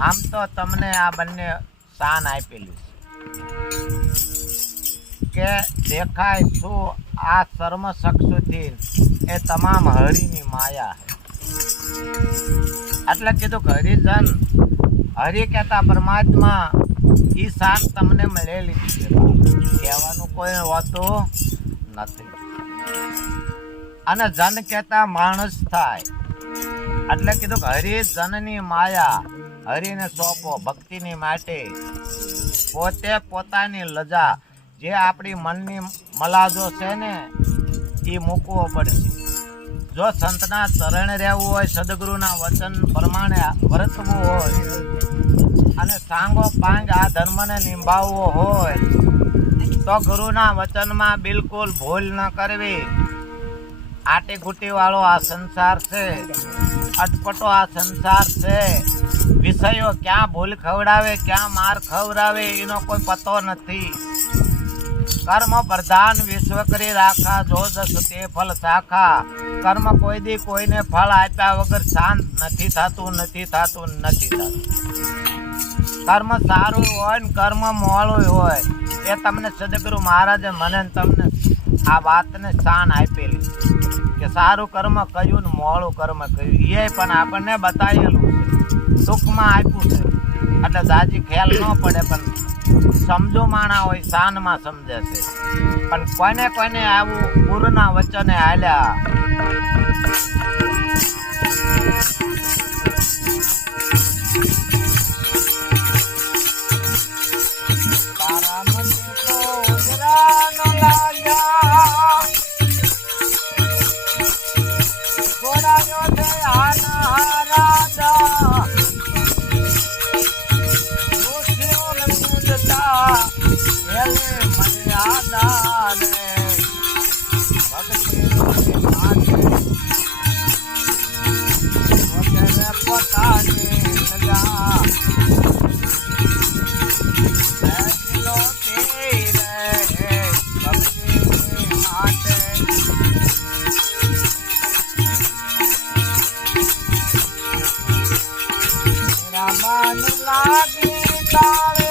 આમ તો તમને આ બંને શાન આપેલી કે દેખાય શું આ સર્મ ચક્ષુથી એ તમામ હરિની માયા એટલે કીધું કે હરિજન હરિ કહેતા પરમાત્મા એ શાન તમને મળેલી છે કહેવાનું કોઈ હોતું નથી અને જન કહેતા માણસ થાય એટલે કીધું કે હરિજનની માયા હરિને સોંપો ભક્તિની માટે પોતે પોતાની લજા જે આપણી મનની મલાજો છે ને એ મૂકવો પડશે જો સંતના ચરણ રહેવું હોય સદગુરુના વચન પ્રમાણે વર્તવું હોય અને સાંગો પાંગ આ ધર્મને નિભાવવો હોય તો ગુરુના વચનમાં બિલકુલ ભૂલ ન કરવી આટી ઘૂંટી વાળો આ સંસાર છે અટપટો આ સંસાર છે વિષયો ક્યાં ભૂલ ખવડાવે ક્યાં માર ખવડાવે એનો કોઈ પતો નથી કર્મ પ્રધાન વિશ્વ કરી રાખા જો જસ તે ફલ શાખા કર્મ કોઈ દી કોઈને ફળ આપ્યા વગર શાંત નથી થતું કર્મ સારું હોય ને કર્મ મોળું હોય એ તમને સદગુરુ મહારાજે મને તમને આ વાતને શાન આપેલી કે સારું કર્મ કયું ને મોળું કર્મ કયું એ પણ આપણને બતાવેલું છે સુખમાં આપ્યું છે એટલે જાજી ખ્યાલ ન પડે પણ સમજો માણા હોય શાનમાં સમજે છે પણ કોઈને આવું ગુરુના વચને હાલ્યા તારા મને તો ઉજરા ન લાગ્યા ઘોડાયો છે આના રાજા લાગી તારે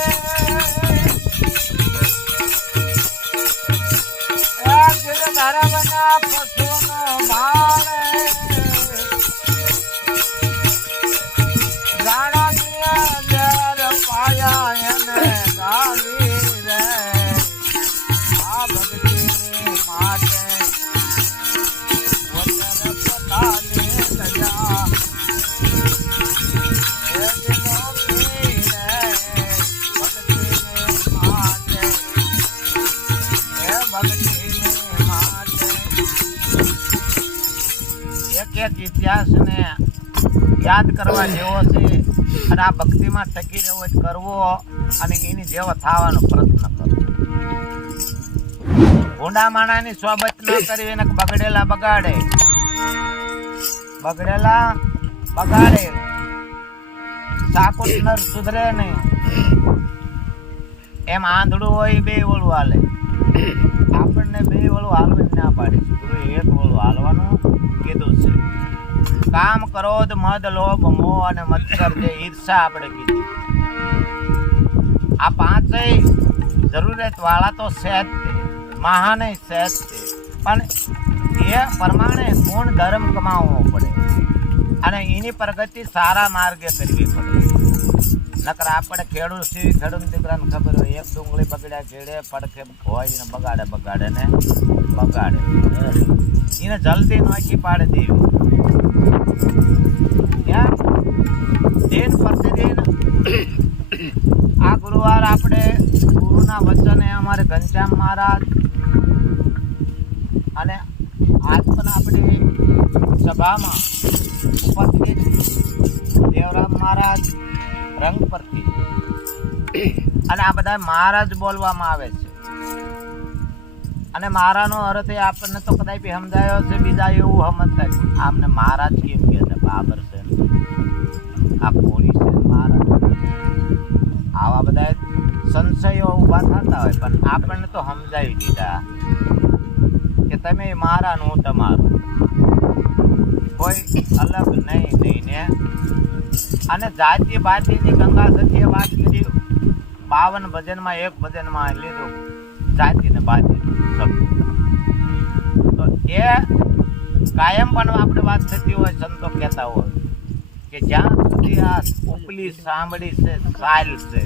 ધરમના પશુનો ભાળે રાણા ઝેર પાયા એને ગાવી રે આ ભક્તિની માટે વચન પોતાની લજા એક ઇતિહાસને યાદ કરવા જેવો છે અને આ ભક્તિમાં ટકી રહેવો જ કરવો અને એની જેવો થવાનો પ્રયત્ન કરવો ભૂંડા માણાની સોબત ન કરવી એને બગડેલા બગાડે સાકુટ નર સુધરે નહીં એમ આંધળું હોય બે વળું હાલે આપણને બે વળું હાલવું ના પાડે ગુરુએ એક વળું હાલવાનું કીધું છે કામ ક્રોધ મદ લોભ મોહ અને મત્સર જે ઈર્ષા આપણે કીધી આ પાંચેય જરૂરિયાત વાળા તો સહેજ છે મહાન સહેજ છે પણ એ પ્રમાણે ગુણ ધર્મ કમાવવો પડે અને એની પ્રગતિ સારા માર્ગે કરવી પડે નકર આપણે ખેડૂત દીકરાને ખબર હોય એક ડુંગળી બગડ્યા ખેડે પડખે હોય ને બગાડે એને જલ્દી નાખી પાડે દેવી દિન પ્રતિદિન આ ગુરુવાર આપણે ગુરુના વચને અમારે ઘનશ્યામ મહારાજ અને આજ પણ આપણી સભામાં ઉપસ્થિત દેવરામ મહારાજ રંગપરથી અને આ બધા મહારાજ બોલવામાં આવે છે અને મહારાજનો અર્થ આપણને તો કદાચ સમજાયો છે બીજા એવું સમજતા આમને મહારાજ કેમ કે છે બાબર છે આ કોળી છે મહારાજ આવા બધા સંશયો ઊભા થતા હોય પણ આપણને તો સમજાવી દીધા કે તમે મારા હું તમારું કોઈ અલગ નહીં ને અને જાતિ બાતિની ગંગા સતીએ વાત કરી 52 ભજનમાં એક ભજનમાં લીધું જાતિ ને બાતિ શબ્દ. તો એ કાયમ પણ આપણે વાત થતી હોય, સંતો કહેતા હોય કે જ્યાં સુધી આ ઉપલી સાંભળી છે સાલ છે,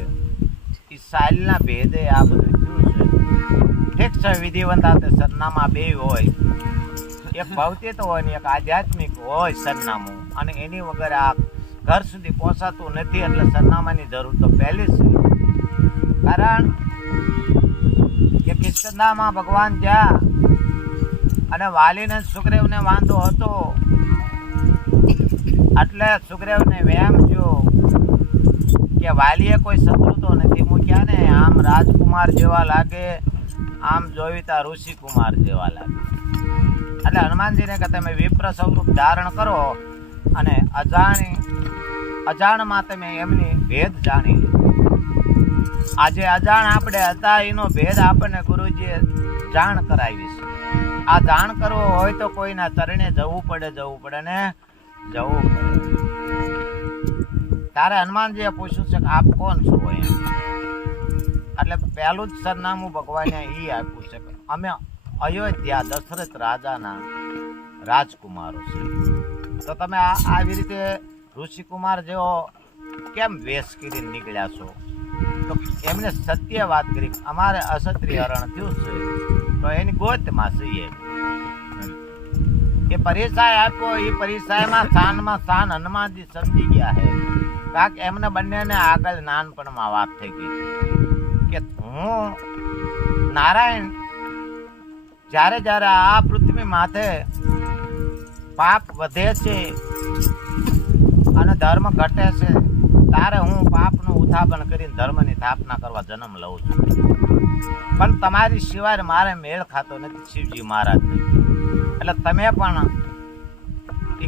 એ સાલના ભેદે આ બધું થયું છે. ઠીક છે, વિધિવંત આ સરનામા બે હોય, એક ભૌતિક હોય ને એક આધ્યાત્મિક હોય સરનામું, અને એની વગર આ ઘર સુધી પહોંચાતું નથી. એટલે સરનામાની જરૂર તો પહેલી છે. કારણ કે કિસ્કંદામાં ભગવાન જ્યાં અને વાલીને સુગ્રીવને વાંધો હતો, એટલે સુગ્રીવને વેમ જો કે વાલીએ કોઈ શત્રુ તો નથી મૂક્યા ને, આમ રાજકુમાર જેવા લાગે, આમ જોઈતા ઋષિકુમાર જેવા લાગે. એટલે હનુમાનજીને કે તમે વિપ્ર સ્વરૂપ ધારણ કરો અને અજાણમાં તમે એમની ભેદ જાણી લો. આજે અજાણ આપણે હતા એનો ભેદ આપણને ગુરુજીએ જાણ કરાવી છે. આ જાણ કરવો હોય તો કોઈના ચરણે જવું પડે ને જવું પડે. ત્યારે હનુમાનજીએ પૂછ્યું છે કે આપ કોણ છો એમ. એટલે પહેલું જ સરનામું ભગવાને એ આપ્યું છે કે અમે અયોધ્યા દશરથ રાજાના રાજકુમારો છે. તો તમે આવી રીતે ઋષિકુમાર જેવો કેમ વેશ કરીને નીકળ્યા છો? તો એમને સત્ય વાત કરી, અમારે અક્ષત્રિય હરણ થયું છે તો એની ગોતમાં છીએ. એ પરિચય આપ્યો, એ પરિચયમાં શાન હનુમાનજી સમજી ગયા છે. કારણ કે એમને બંનેને આગળ નાનપણમાં વાત થઈ ગઈ કે હું નારાયણ જ્યારે જ્યારે આ પૃથ્વી માથે પાપ વધે છે અને ધર્મ ઘટે છે, ત્યારે હું પાપનું ઉત્થાપન કરીને ધર્મની સ્થાપના કરવા જન્મ લઉં છું. પણ તમારી સિવાય મારે મેળ ખાતો નથી શિવજી મહારાજને. એટલે તમે પણ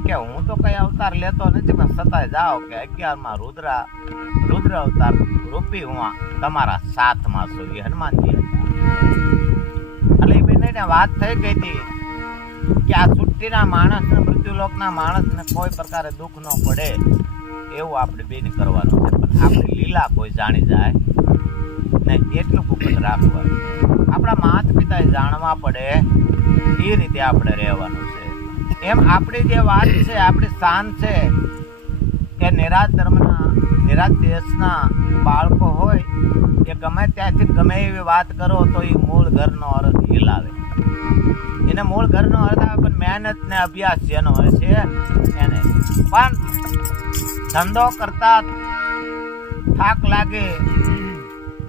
કે હું તો કઈ અવતાર લેતો નથી, પણ છતાંય જાઓ કે 11માં રુદ્ર અવતાર રૂપી હું તમારા સાથમાં છું. એ હનુમાનજી હતા. એટલે એ બંનેને વાત થઈ ગઈ હતી કે આ સૃષ્ટિના માણસને, મૃત્યુલોકના માણસને કોઈ પ્રકારે દુઃખ ન પડે એવું આપણે બેન કરવાનું છે. પણ આપણી લીલા કોઈ જાણી જાય ને એટલું ગુપ્ત રાખવાનું. આપણા માતા પિતાએ જાણવા પડે એ રીતે આપણે રહેવાનું છે. એમ આપણી જે વાત છે, આપણી શાન છે કે નિરાત ધર્મના, નિરાત દેશના બાળકો હોય એ ગમે ત્યાંથી ગમે એવી વાત કરો તો એ મૂળ ઘરનો અર્થ હિલાવે. એને મૂળ ઘરનો અર્થ આવે, પણ મહેનત ને અભ્યાસ જેનો હોય છે એને. પણ ધંધો કરતા થાક લાગે.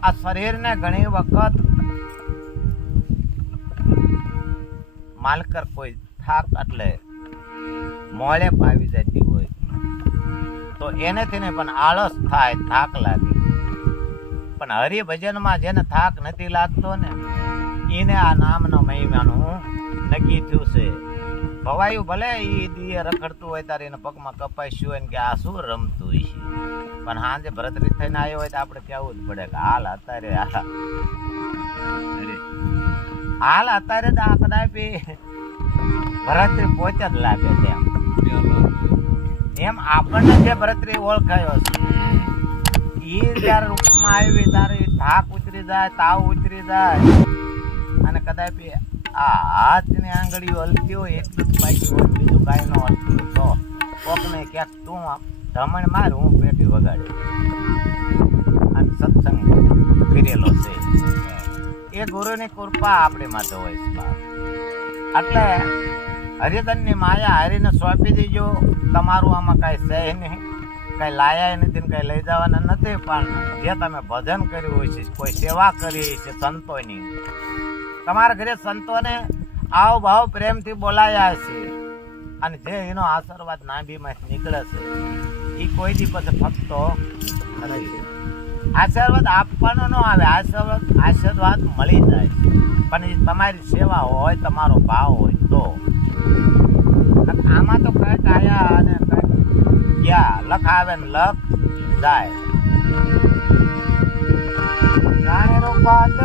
આ શરીરને ઘણી વખત માલકર કોઈ થાક એટલે મોળે પાવી જતી હોય તો એનેથી ને પણ આળસ થાય, થાક લાગે. પણ હરિભજનમાં જેને થાક નથી લાગતો ને એને આ નામનો મહિમાનું નક્કી થયું છે. ભવાયું ભલે એ દીએ રખડતું હોય ત્યારે એને પગમાં કપાસ્યું હોય ને કે આ શું રમતું હોય છે, પણ હાજે ભરતરી થઈને આવ્યો હોય તો આપણે કહેવું જ પડે કે હાલ અત્યારે તો આ કદાપી ભરતરી પોતે જ લાગે છે. એમ આપણને જે ભરતરી ઓળખાયો છે એ જયારે રૂપમાં આવી ત્યારે થાક ઉતરી જાય, તાવ ઉતરી જાય, અને કદાપી આ હાથની આંગળીઓ હલતી હોય એટલું જ બાકી હોય, બીજું કાંઈ ન હલતું હોય તો કોકને ક્યાંક તું ધમણ માર, હું પેટી વગાડી અને સત્સંગ ફેરેલો છે. એ ગુરુની કૃપા આપણી માટે હોય છે. એટલે હરિધનની માયા હરીને સોંપી દીજો. તમારું આમાં કાંઈ છે નહીં, કાંઈ લાયા નથી ને કાંઈ લઈ જવાના નથી. પણ જે તમે ભજન કર્યું હોય છે, કોઈ સેવા કરી છે સંતોની, તમારા ઘરે સંતોને આવ ભાવ પ્રેમથી બોલાયા છે, અને જે એનો આશીર્વાદ નાભીમાં નીકળે છે એ કોઈ દી પછી ફક્તો નથી. આશીર્વાદ આપવાનો ન આવે, આશીર્વાદ મળી જાય, પણ એ તમારી સેવા હોય, તમારો ભાવ હોય તો. આમાં તો કંઈક આયા અને કંઈક ગયા, લખ આવે ને લખ જાય. રાણી રૂપાત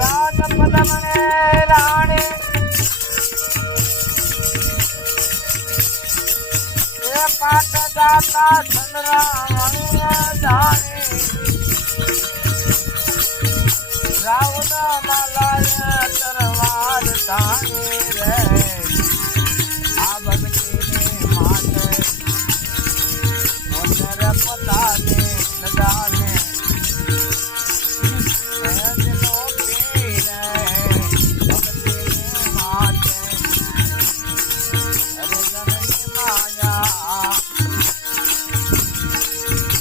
રાજપદમણે રાણી પાટ જાતા ચંદ્રમણીએ જાણી રાઉડ માલાએ તરવાર તાણી રે આ ભક્તિની માટે મોતર પોતાને લગાવે એનો પીરે ભક્તિની માટે અરે જનની માયા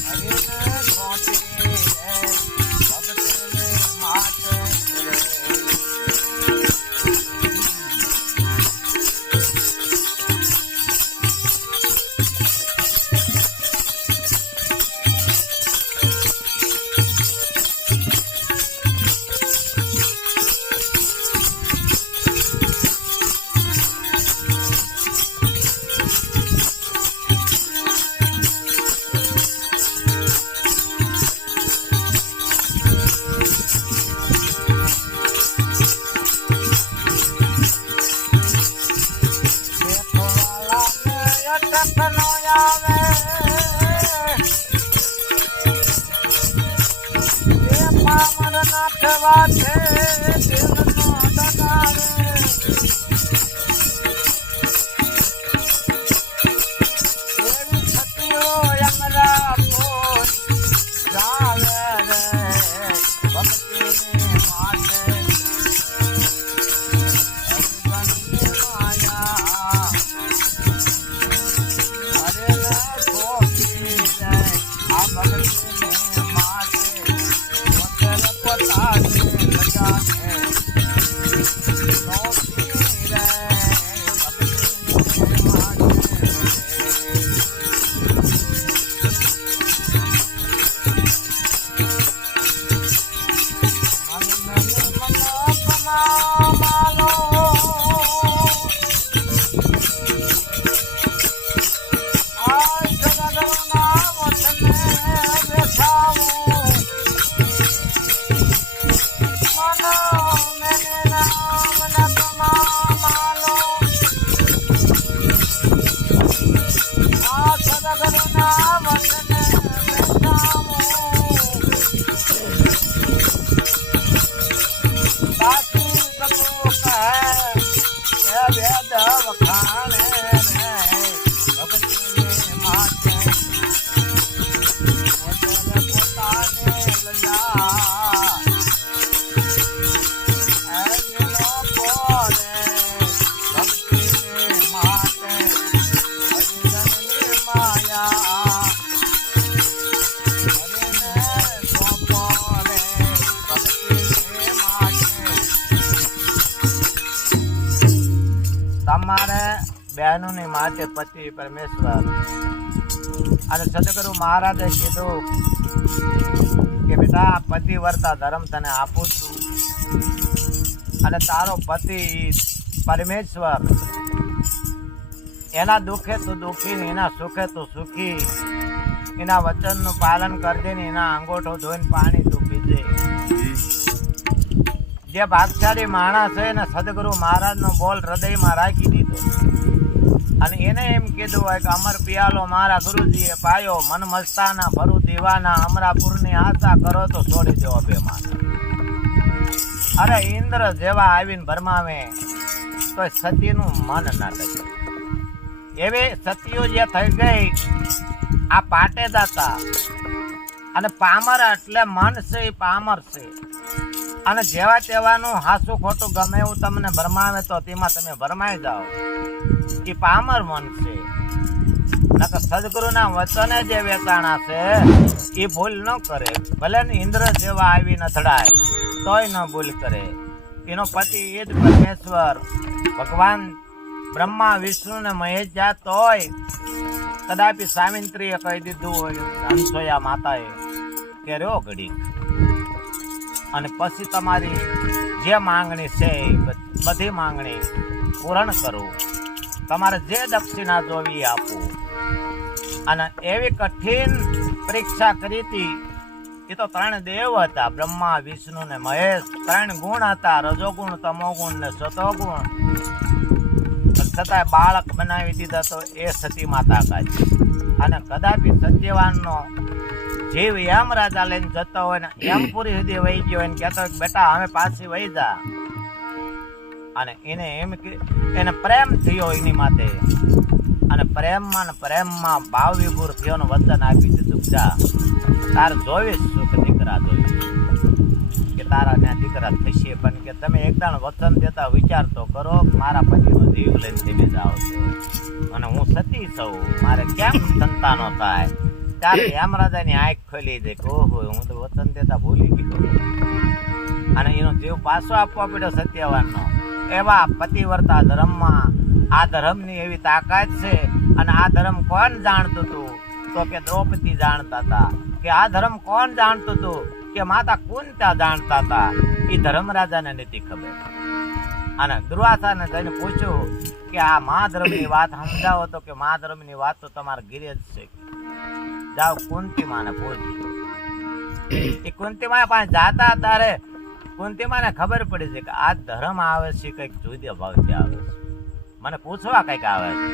હરિને સોંપી રે ભક્તિની માટે તમારે બહેનોની માટે પતિ પરમેશ્વર અને સદગુરુ મહારાજે કીધું કે બેટા પતિવ્રતા ધર્મ તને આપું છું અને તારો પતિ પરમેશ્વર એના દુઃખે તું દુઃખી ને એના સુખે તું સુખી એના વચનનું પાલન કરજે ને એના અંગોઠો ધોઈને પાણી તું પીજે. જે ભાગશાળી માણસ છે ને સદગુરુ મહારાજનો બોલ હૃદયમાં રાખી દીધો અને એને એમ કીધું હોય કે અમર પિયાલો મારા ગુરુજીએ પાયો મન મસ્તાના ભરું દીવાના અમરાપુરની આશા કરો તો છોડી દો અભિમાન. અરે ઇન્દ્ર જેવા આવીને ભરમાવે તો સતીનું મન ના લગે એવી સતીઓ જે થઈ ગઈ આ પાટે દાતા અને પામર એટલે મન છે એ પામર છે અને જેવા તેવાનું હાસું ખોટું ગમે એવું તમને ભરમાવે તો તેમાં તમે ભરમાઈ જાઓ એ પામર મન છે. નકર સદગુરુના વચને જે વેચાણા છે એ ભૂલ ન કરે ભલે ને ઇન્દ્ર જેવા આવી નથડાય તોય ન ભૂલ કરે. એનો પતિ એ જ પરમેશ્વર ભગવાન બ્રહ્મા વિષ્ણુ ને મહેશ જાત હોય કદાપી સાવિત્રીએ કહી દીધું હોય હંસોયા માતાએ કે રહ્યો ઘડી અને પછી તમારી જે માંગણી છે બધી માંગણી પૂરણ કરું, તમારે જે દક્ષિણા જોવી આપું. અને એવી કઠિન પરીક્ષા કરી હતી. એ તો 3 દેવ હતા, બ્રહ્મા વિષ્ણુ ને મહેશ. 3 ગુણ હતા, રજોગુણ તમોગુણ ને સતોગુણ. છતાંય બાળક બનાવી દીધા તો એ સતી માતા કાઢી. અને કદાપી સત્યવાનનો જીવ યમરાજા લઈને જતો હોય ને યમપુરી સુધી વહી ગયો હોય ને કહેતો હોય કે બેટા હવે પાછી વહી જા, અને એને એમ કે એને પ્રેમ થયો એની માથે, અને પ્રેમમાં ભાવ વિભૂર થયોનું વચન આપી દીધું, જા તાર જોઈશ સુખ દીકરા જોઈશ, કે તારા ત્યાં દીકરા થશે, પણ કે તમે એકદમ વચન દેતા વિચાર તો કરો, મારા પતિનો જીવ લઈને તમે જાઓ છો અને હું સતી છું, મારે કેમ સંતાનો થાય? ત્યારે યમરાજાની આંખ ખોલી દે કે ઓહો હું તો વચન દેતા ભૂલી ગયો, અને એનો જીવ પાછો આપવા પડ્યો સત્યવાનનો. એવા પતિવ્રતા ધર્મમાં આ ધર્મની એવી તાકાત છે. અને આ ધર્મ કોણ જાણતું હતું? તો કે દ્રૌપદી જાણતા હતા. કે આ ધર્મ કોણ જાણતું હતું? કે માતા કુંતા જાણતા હતા. એ ધર્મરાજાને નથી ખબર. અને દુર્વાસાને જઈને પૂછ્યું કે આ મા ધર્મની વાત સમજાવો, તો કે મા ધર્મની વાત તો તમારા ઘીરે જ છે, જાઓ કુંતી માને પૂછ્યું. એ કુંતી મા પાસે જાતા ત્યારે કુંતી માને ખબર પડી છે કે આ ધર્મ આવે છે કંઈક જુદા ભાવથી આવે છે, મને પૂછવા કંઈક આવે છે.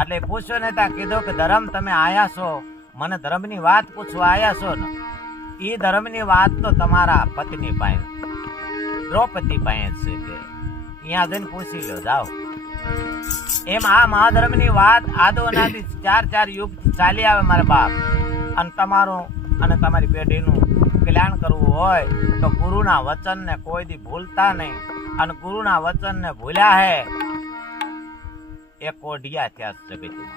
એટલે પૂછ્યો ને ત્યાં કીધું કે ધર્મ તમે આયા છો, મને ધર્મની વાત પૂછવા આયા છો ને, એ ધર્મની વાત તો તમારા પત્ની પાસે દ્રૌપદી પાસે છે, કે અહીંયા જઈને પૂછી લો જાઓ. એમ આ મહાધર્મની વાત આદો અનાદિ 4 યુગ ચાલી આવે મારા બાપ. અને તમારું અને તમારી પેઢીનું કલ્યાણ કરવું હોય તો ગુરુના વચનને કોઈ દી ભૂલતા નહીં. અને ગુરુના વચનને ભૂલ્યા હે એ કોઢિયા થયા જગતમાં,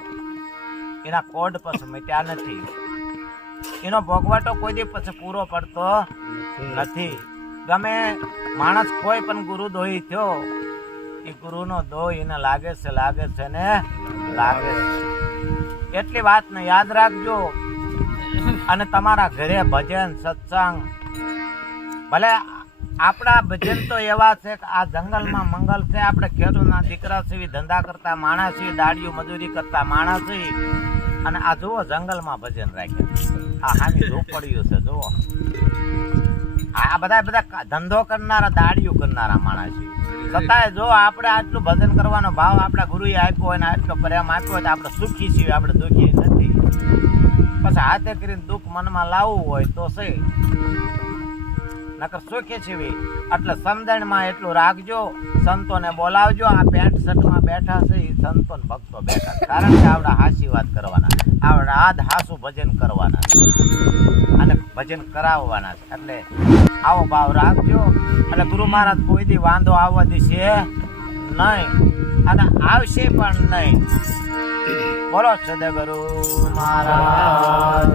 એના કોડ પછી મિટ્યા નથી, એનો ભોગવટો કોઈ દી પછી પૂરો પડતો નથી. ગમે માણસ કોઈ પણ ગુરુ દોહી થયો, એ ગુરુનો દોહ એને લાગે છે ને લાગે છે. એટલી વાતને યાદ રાખજો. અને તમારા ઘરે ભજન સત્સંગ, ભલે આપણા ભજન તો એવા છે કે આ જંગલમાં મંગલ છે, આપણે ખેડૂતના દીકરા છે, ધંધા કરતા માણસ છે, દાડીઓ મજૂરી કરતા માણસ છે, અને આ જુઓ જંગલમાં ભજન રાખે, આ હાની ઝૂંપડીઓ છે જુઓ, આ બધા ધંધો કરનારા દાડીઓ કરનારા માણસ છે. છતાંય જો આપણે આટલું ભજન કરવાનો ભાવ આપણા ગુરુએ આપ્યો હોય ને આટલો પ્રેમ આપ્યો હોય તો આપણે સુખી છીએ, આપણે દુઃખી નથી. પછી હાથે કરીને દુઃખ મનમાં લાવવું હોય તો છે, નકર સુખી છીએ. એટલે સમજણમાં એટલું રાખજો, સંતોને બોલાવજો. આ 65 બેઠા છે એ સંતો ભક્તો બેઠા, કારણ કે આવડા હાસી વાત કરવાના, આવડા આદ હાસું ભજન કરવાના અને ભજન કરાવવાના છે. એટલે આવો ભાવ રાખજો. એટલે ગુરુ મહારાજ કોઈ દી વાંધો આવવા દેશે નહીં, અને આવશે પણ નહીં. બોલો સદગુરુ મહારાજ.